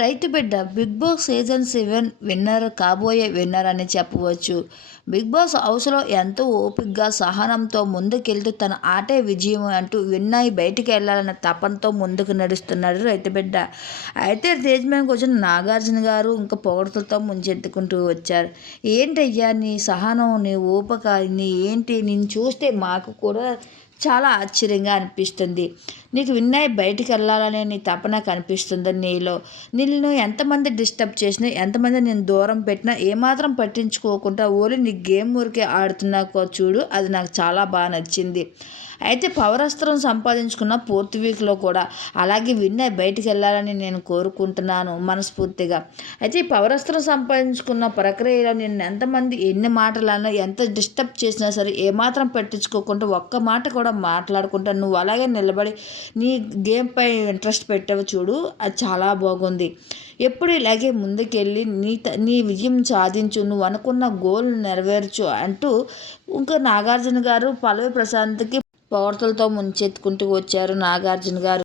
రైతు బిడ్డ Bigg Boss season seven winner కాబోయే విన్నర్ అని చెప్పవచ్చు. బిగ్ బాస్ హౌస్లో ఎంతో ఓపికగా సహనంతో ముందుకెళ్తూ తన ఆటే విజయం అంటూ విన్నాయి. బయటికి వెళ్ళాలన్న తపంతో ముందుకు నడుస్తున్నాడు రైతు బిడ్డ. అయితే స్టేజ్ మీదకి వచ్చిన నాగార్జున గారు ఇంకా పొగడతలతో ముంచెత్తుకుంటూ వచ్చారు. ఏంటయ్యా నీ సహనం నీ ఓపక నీ ఏంటి? నేను చూస్తే మాకు కూడా చాలా ఆశ్చర్యంగా అనిపిస్తుంది. నీకు విన్నాయి బయటికి వెళ్ళాలనే నీ తపన కనిపిస్తుంది నీలో. నిన్ను ఎంతమంది డిస్టర్బ్ చేసినా ఎంతమంది నేను దూరం పెట్టినా ఏమాత్రం పట్టించుకోకుండా ఓలి నీ గేమ్ ఊరికే ఆడుతున్నాకో చూడు అది నాకు చాలా బాగా నచ్చింది. అయితే పవరస్త్రం సంపాదించుకున్న ఫోర్త్ వీక్లో కూడా అలాగే విన్నర్ బయటికి వెళ్ళాలని నేను కోరుకుంటున్నాను మనస్ఫూర్తిగా. అయితే ఈ పవరస్త్రం సంపాదించుకున్న ప్రక్రియలో నేను ఎంతమంది ఎన్ని మాటలన్నా ఎంత డిస్టర్బ్ చేసినా సరే ఏమాత్రం పట్టించుకోకుండా ఒక్క మాట కూడా మాట్లాడుకుంటా నువ్వు అలాగే నిలబడి నీ గేమ్ పై ఇంట్రెస్ట్ పెట్టావు చూడు అది చాలా బాగుంది. ఎప్పుడు ఇలాగే ముందుకెళ్ళి నీ నీ విజయం సాధించు నువ్వు అనుకున్న గోల్ నెరవేర్చు అంటూ ఇంకా నాగార్జున గారు పల్లవి ప్రశాంత్కి పొగడ్తలతో ముంచెత్తుకుంటూ వచ్చారు నాగార్జున గారు.